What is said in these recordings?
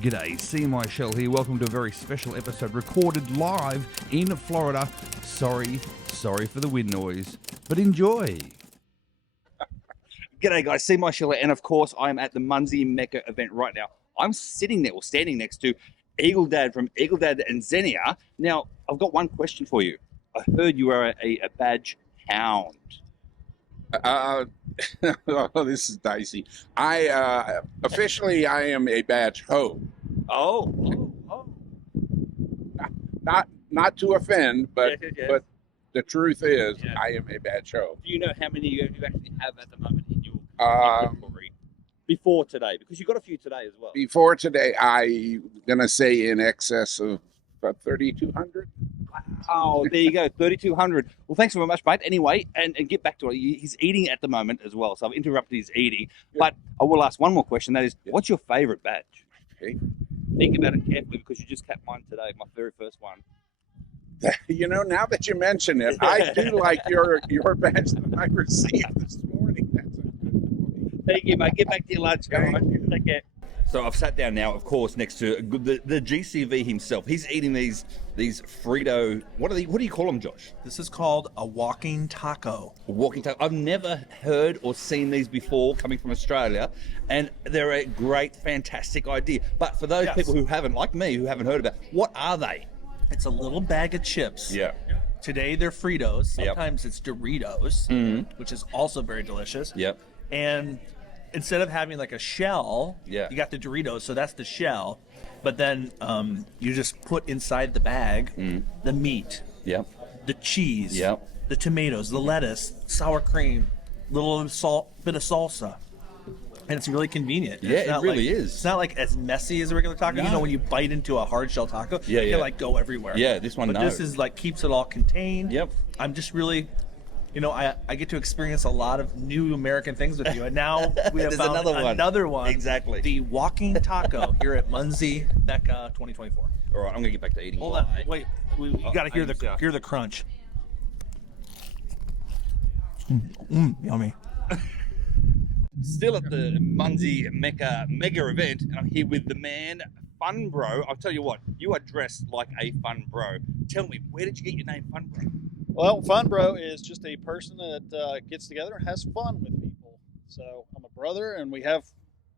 G'day, Michell here. Welcome to a very special episode recorded live in Florida. Sorry for the wind noise, but enjoy. G'day guys, Michell, and of course I am at the Munzee Mecca event right now. I'm standing next to Eagle Dad from Eagle Dad and Xenia. Now, I've got one question for you. I heard you are a badge hound. This is dicey. Officially I am a badge hoe. Oh. Not to offend, but Yes. but the truth is, Yes. I am a badge hoe. Do you know how many you actually have at the moment in your inventory before today? Because you got a few today as well. Before today, I'm gonna say in excess of about 3,200. Oh, there you go, 3,200. Well, thanks very much, mate. Anyway, and get back to it. He's eating at the moment as well, so I've interrupted his eating. Yeah. But I will ask one more question. That is, what's your favourite badge? Okay. Think about it carefully because you just kept mine today, my very first one. You know, now that you mention it, I do like your badge that I received this morning. That's a good point. Thank you, mate. Get back to your lunch. Thank Come on. you. Take care. So I've sat down now, of course, next to the GCV himself. He's eating these Frito. What do you call them, Josh? This is called a walking taco. Walking taco. I've never heard or seen these before coming from Australia, and they're a great, fantastic idea. But for those people who haven't, like me, who haven't heard about, what are they? It's a little bag of chips. Yeah. Today they're Fritos. Yep. Sometimes it's Doritos, which is also very delicious. Yep. And instead of having like a shell, Yeah. you got the Doritos, so that's the shell. But then you just put inside the bag the meat, Yep. the cheese, Yep. the tomatoes, the lettuce, sour cream, little salt, bit of salsa. And it's really convenient. Yeah, It's not it really like- is. It's not like as messy as a regular taco. No. You know, when you bite into a hard shell taco, Yeah, it yeah. can like go everywhere. Yeah, this one, But no. this is like keeps it all contained. Yep. I'm just really, I get to experience a lot of new American things with you, and now we have There's found another one. one. Exactly. The walking taco here at Munzee Mecca 2024. All right, I'm gonna get back to eating. Hold on, Bye. wait. We got to hear yeah. the crunch. Yummy. Still at the Munzee Mecca mega event, and I'm here with the man, Fun Bro. I'll tell you what, you are dressed like a fun bro. Tell me, where did you get your name, Fun Bro? Well, Fun Bro is just a person that gets together and has fun with people. So I'm a brother and we have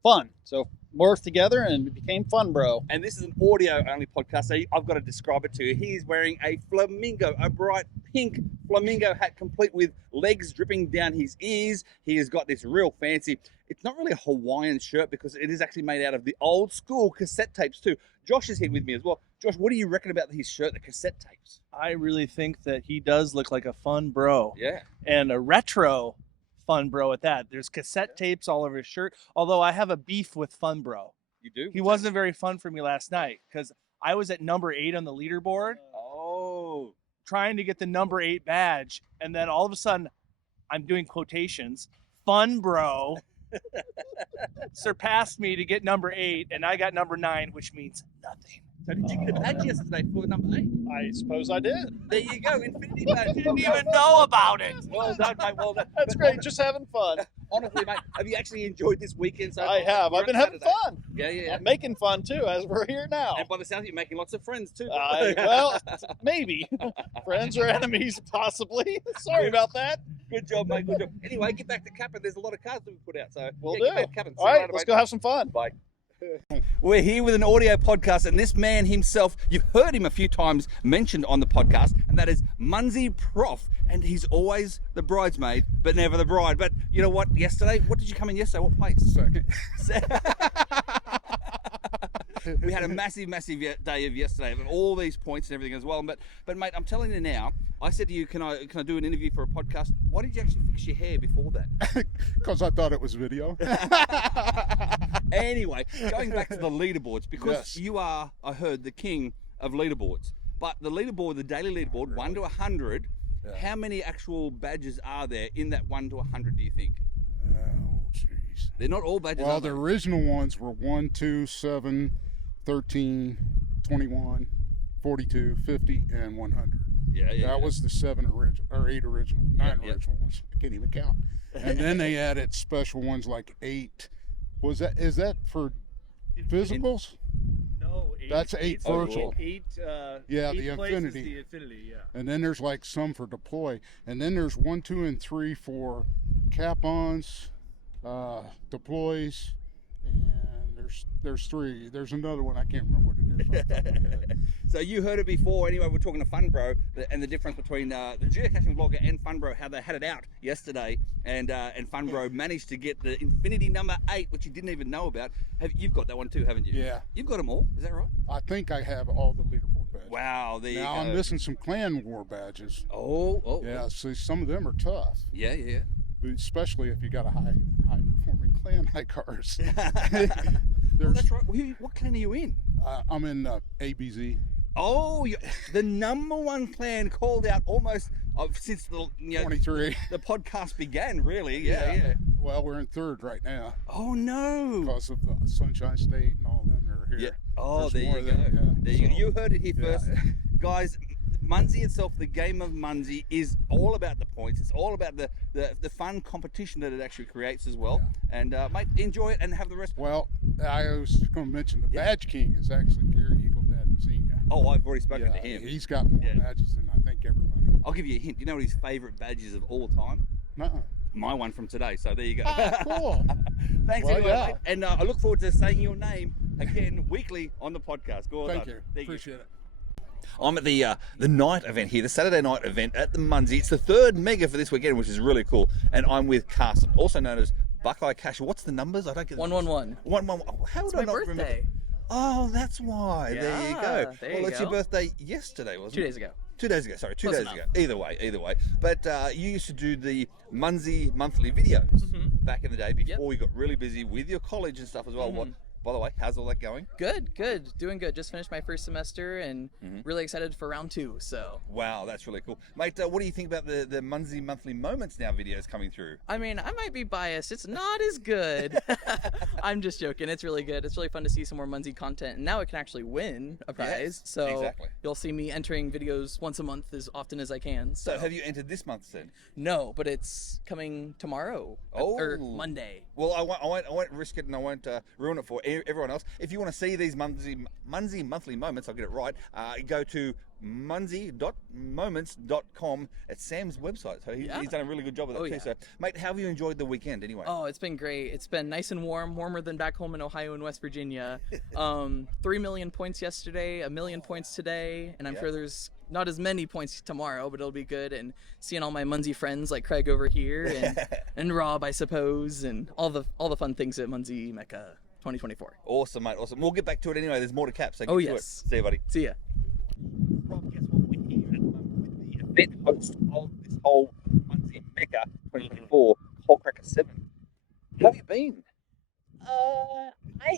fun. So morphed together and it became Fun Bro. And this is an audio-only podcast, so I've got to describe it to you. He's wearing a flamingo, a bright pink flamingo hat, complete with legs dripping down his ears. He has got this real fancy, it's not really a Hawaiian shirt because it is actually made out of the old school cassette tapes too. Josh is here with me as well. Josh, what do you reckon about his shirt, the cassette tapes? I really think that he does look like a fun bro. Yeah. And a retro Fun Bro at that. There's cassette tapes all over his shirt. Although I have a beef with Fun Bro. You do? He wasn't very fun for me last night because I was at number 8 on the leaderboard Oh. trying to get the number 8 badge. And then all of a sudden, I'm doing quotations. Fun Bro surpassed me to get number 8, and I got number 9, which means nothing. So did you get a badge yesterday for number 8? I suppose I did. There you go, Infinity badge. Didn't even know about it. Well done, mate, well done. That's But great. Just having fun. Honestly, mate, have you actually enjoyed this weekend so far? I have. We're I've been on having Saturday. fun. Yeah. I'm making fun too, as we're here now. And by the sounds of it, you're making lots of friends too. Well, maybe friends or enemies, possibly. Sorry about that. Good job, mate. Good job. Anyway, get back to Kappa. There's a lot of cards that we put out, so We'll get do. back to Kappa. All right, let's go have some fun. Bye. We're here with an audio podcast, and this man himself, you've heard him a few times mentioned on the podcast, and that is Munzee Prof. And he's always the bridesmaid, but never the bride. But you know what? Yesterday, what did you come in yesterday? What place? Second. We had a massive day of yesterday, of all these points and everything as well. But mate, I'm telling you now, I said to you, can I do an interview for a podcast? Why did you actually fix your hair before that? Because I thought it was video. Anyway, going back to the leaderboards, because Yes. you are, I heard, the king of leaderboards. But the leaderboard, the daily leaderboard, 1 to 100, how many actual badges are there in that 1 to 100, do you think? Oh, jeez. They're not all badges, Well, are they? the original ones were 1, 2, 7, 13, 21, 42, 50, and 100. Yeah. That was the 7 original, or 8 original, 9 Yeah. original ones. I can't even count. And then they added special ones like 8, Is that for physicals? No, That's 8 virtual. Yeah, eight the places Infinity. The Infinity, yeah. And then there's like some for deploy, and then there's 1, 2, and 3 for cap-ons, deploys, and there's 3. There's another one I can't remember what it is. Off the top of my head. So you heard it before. Anyway, we're talking to Funbro and the difference between the geocaching vlogger and Funbro, how they had it out yesterday, and Funbro managed to get the Infinity number 8, which you didn't even know about. You've got that one too, haven't you? Yeah. You've got them all. Is that right? I think I have all the leaderboard badges. Wow. There you go. Now I'm missing some clan war badges. Oh. Yeah, see, some of them are tough, Yeah. especially if you got a high performing clan like ours. Oh, that's right. What clan are you in? I'm in ABZ. Oh, the number one clan called out almost since the 23. the podcast began. Really, yeah. Well, we're in 3rd right now Oh no. because of the Sunshine State and all them that are here. Yeah. Oh, There's there more you of go. them, yeah. There you go. So, You heard it here yeah. first, guys. Munzee itself, the game of Munzee, is all about the points. It's all about the fun competition that it actually creates as well. Yeah. And mate, enjoy it and have the rest. Well, I was going to mention the Badge King is actually Gary Eagledad and Xenia. Oh, I've already spoken Yeah, to him. he's got more Yeah. badges than I think everybody. I'll give you a hint. You know what his favourite badges of all time? Nuh-uh. My one from today. So there you go. Ah, cool. Thanks Well, anyway, yeah. mate. And I look forward to saying your name again weekly on the podcast. Go on. Thank you. There Appreciate it. I'm at the night event here, the Saturday night event at the Munzee. It's the 3rd mega for this weekend, which is really cool. And I'm with Carson, also known as Buckeye Cash. What's the numbers? I don't get 111. 111. Oh, how would It's I my not remember? birthday. Oh, that's why. There you Yeah, go. there Well, you it's go. your birthday yesterday, wasn't it? 2 days ago. 2 days ago, sorry, 2 Close days enough. ago. Either way. But you used to do the Munzee monthly videos back in the day before you got really busy with your college and stuff as well. What, by the way, how's all that going? Good. Doing good. Just finished my first semester and really excited for round 2. So, Wow, that's really cool. Mate, what do you think about the Munzee monthly moments now videos coming through? I mean, I might be biased. It's not as good. I'm just joking. It's really good. It's really fun to see some more Munzee content. And now it can actually win a prize. Yes, So exactly. you'll see me entering videos once a month as often as I can. So have you entered this month's then? No, but it's coming tomorrow. Or Monday. Well, I won't risk it and I won't ruin it for everyone else. If you want to see these Munzee monthly moments, I'll get it right, go to munzee.moments.com. It's Sam's website, so he's done a really good job with it too. Yeah. So, mate, how have you enjoyed the weekend anyway? Oh, it's been great. It's been nice and warmer than back home in Ohio and West Virginia. 3 million points yesterday, 1 million points today, and I'm sure there's not as many points tomorrow, but it'll be good. And seeing all my Munzee friends like Craig over here and Rob, I suppose, and all the fun things at Munzee Mecca 2024. Awesome, mate. Awesome. We'll get back to it anyway. There's more to cap. So Oh, get to yes. it. See you, buddy. See ya. Rob, guess what? We're here at the moment with the event host of this whole Munzee Mecca 2024, Cold Cracker 7. How have you been? I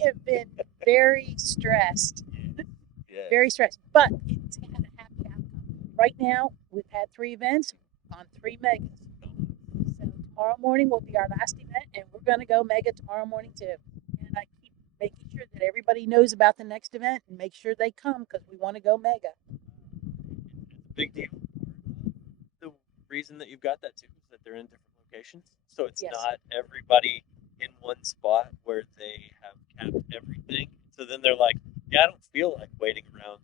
have been very stressed, Yeah. very stressed, but it's had a happy outcome. Right now, we've had 3 events on 3 megas. So tomorrow morning will be our last event, and we're going to go mega tomorrow morning too. And I keep making sure that everybody knows about the next event and make sure they come because we want to go mega. Big deal. The reason that you've got that too is that they're in different locations, so it's Yes. not everybody in one spot where they have capped everything. So then they're like, yeah, I don't feel like waiting around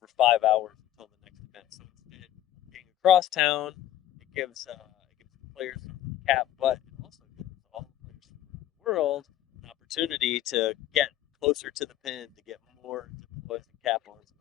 for 5 hours until the next event. So instead, being across town, it gives players some cap, but it also gives all the players from around the world an opportunity to get closer to the pin, to get more deploys and cap-ons and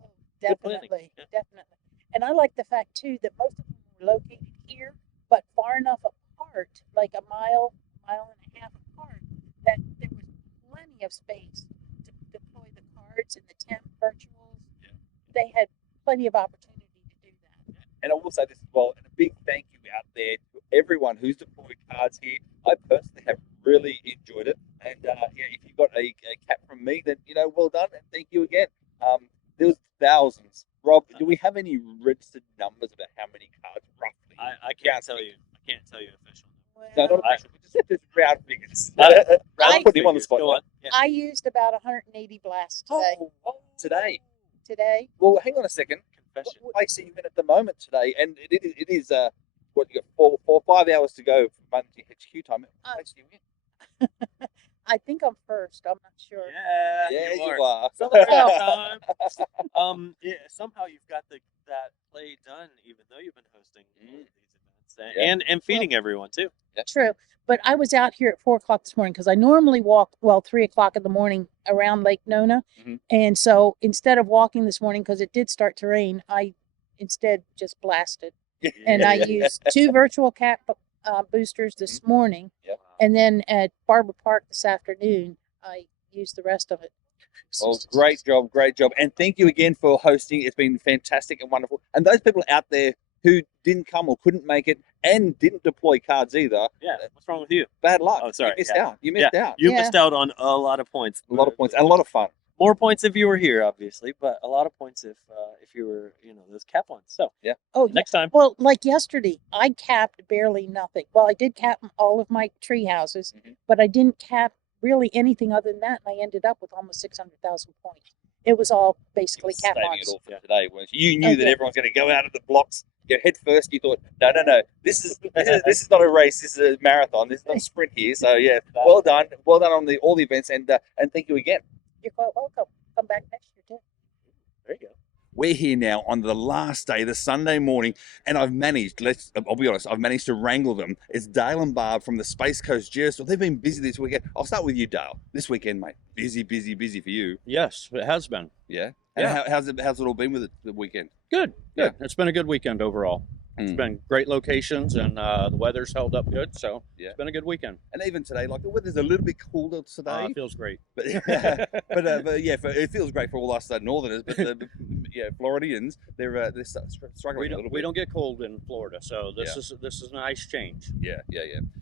all that. Oh, Good planning. definitely, Yeah. definitely. And I like the fact too that most of them were located here, but far enough apart, like a mile and a half apart, that there was plenty of space to deploy the cards and the temp virtuals. Yeah. They had plenty of opportunity to do that. And I will say this as well, and a big thank you out there to everyone who's deployed cards here. I personally have really enjoyed it. And if you got a cap from me, then, well done, and thank you again. There was thousands. Rob, do we have any registered numbers about how many cards roughly? I can't tell you. I can't tell you official. No, not I- official. We just have this round figures. I- Put him on the spot. Go on. Yeah. I used about 180 blasts today. Today. Today. Well, hang on a second. Confession. What place are you in at the moment today? And it is what you got 4 or 5 hours to go from Munzee HQ time. What place are you in? I think I'm first. I'm not sure. Yeah, you you are. Summertime. Yeah, somehow you've got that play done, even though you've been hosting all of these events and feeding everyone too. True. But I was out here at 4:00 this morning because I normally walk, 3:00 in the morning around Lake Nona. And so instead of walking this morning, because it did start to rain, I instead just blasted. And I used 2 virtual cat boosters this morning. And then at Barber Park this afternoon, I used the rest of it. Oh, great job. And thank you again for hosting. It's been fantastic and wonderful. And those people out there who didn't come or couldn't make it and didn't deploy cards either. Yeah, what's wrong with you? Bad luck. Oh, sorry. You missed out. You missed out. You missed out on a lot of points. A lot of points and a lot of fun. More points if you were here, obviously, but a lot of points if you were, those cap ones. So next time. Well, like yesterday, I capped barely nothing. Well, I did cap all of my tree houses, but I didn't cap really anything other than that, and I ended up with almost 600,000 points. It was all basically cap Saving ons. it all for today, weren't you? You knew that everyone's going to go out of the blocks, go head first. You thought, no. This is not a race. This is a marathon. This is not a sprint here. So yeah, well done on all the events, and thank you again. You're quite welcome. Come back next year too. There you go. We're here now on the last day, the Sunday morning, and I've managed, I'll be honest, I've managed to wrangle them. It's Dale and Barb from the Space Coast Geosaw. They've been busy this weekend. I'll start with you, Dale. This weekend, mate. Busy for you. Yes, it has been. Yeah? And how's it all been with the weekend? Good. Yeah. It's been a good weekend overall. It's been great locations, and the weather's held up good, so it's been a good weekend. And even today, like the weather's a little bit cooler today. It feels great. But it feels great for all us Northerners. But Floridians, they're struggling a little bit. We don't get cold in Florida, so this is a nice change. Yeah.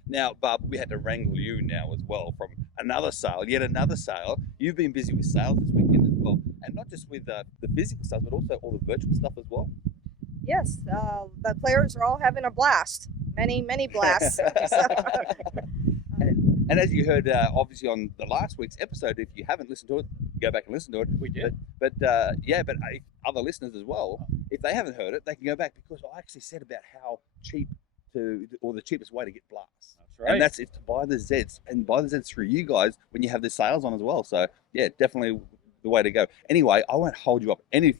Now, Barb, we had to wrangle you now as well from yet another sale. You've been busy with sales this weekend as well, and not just with the physical stuff, but also all the virtual stuff as well. Yes, the players are all having a blast. Many blasts. And as you heard, obviously on the last week's episode, if you haven't listened to it, go back and listen to it. We did. But other listeners as well, if they haven't heard it, they can go back, because I actually said about how the cheapest way to get blasts. That's right. And it's to buy the Zeds, and buy the Zeds through you guys when you have the sales on as well. So yeah, definitely the way to go. Anyway, I won't hold you up any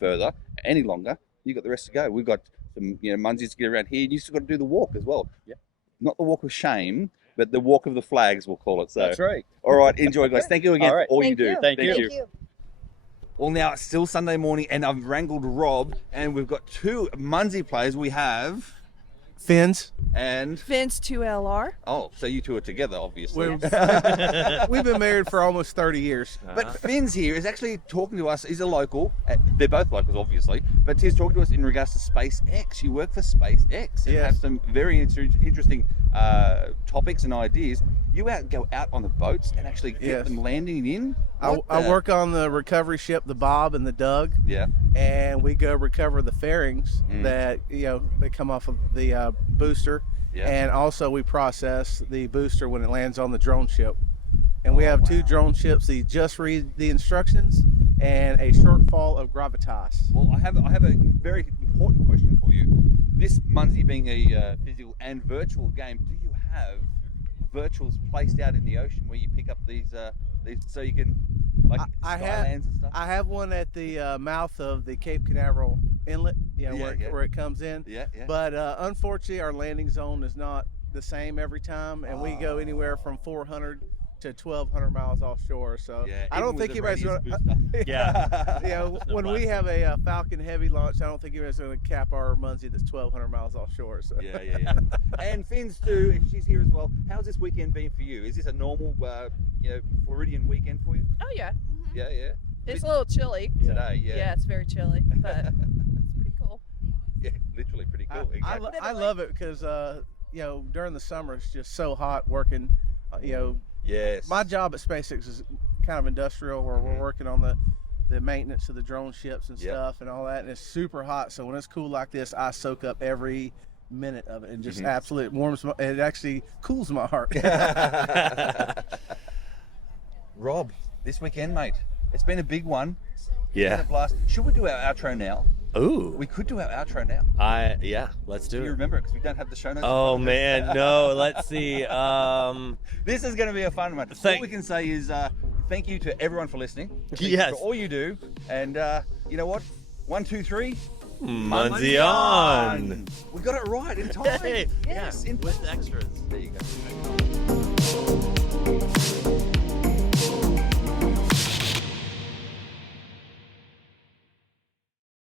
longer. You got the rest to go. We've got some, Munzees to get around here. You still got to do the walk as well. Yeah. Not the walk of shame, but the walk of the flags, we'll call it. So that's right. All right, enjoy, guys. Thank you again for all Thank you do. Thank you. Well, now it's still Sunday morning, and I've wrangled Rob, and we've got 2 Munzee players. We have Fins. and Vince 2LR. oh, so you two are together, obviously. We've been married for almost 30 years. But Finn's here is actually talking to us. He's a local. They're both locals, obviously. But he's talking to us in regards to SpaceX. You work for SpaceX and have some very interesting topics and ideas. You go out on the boats and actually get them landing in? I work on the recovery ship, the Bob and the Doug. Yeah. And we go recover the fairings that, they come off of the booster. Yeah. And also we process the booster when it lands on the drone ship. And we have 2 drone ships that just read the instructions and a shortfall of gravitas. Well, I have a very important question for you. This Munzee being a physical and virtual game, do you have virtuals placed out in the ocean where you pick up these so you can Skylands and stuff? I have one at the mouth of the Cape Canaveral Inlet, where it comes in. Yeah. But unfortunately, our landing zone is not the same every time, and we go anywhere from 400 to 1,200 miles offshore. So I don't think anybody's going to. When we have a Falcon Heavy launch, I don't think anybody's going to cap our Munzee that's 1,200 miles offshore. So. Yeah. And Finn's too. She's here as well. How's this weekend been for you? Is this a normal, Floridian weekend for you? Oh yeah. Yeah. It's a little chilly today. Yeah, it's very chilly, but it's pretty cool. Yeah, literally pretty cool. Exactly. I love it because during the summer it's just so hot working. Yes. My job at SpaceX is kind of industrial, where we're working on the maintenance of the drone ships and stuff and all that, and it's super hot. So when it's cool like this, I soak up every minute of it and just absolutely warms it actually cools my heart. Rob, this weekend, mate, it's been a big one. Yeah. It's been a blast. Should we do our outro now? Ooh. We could do our outro now. Yeah, let's do Do it. you remember it? Because we don't have the show notes. Oh man, no. Let's see. This is going to be a fun one. All we can say is thank you to everyone for listening. Thank you Yes. for all you do. And you know what? 1, 2, 3. Munzee on. We got it right in time. Hey, Yes, yeah, in with time. extras. There you go.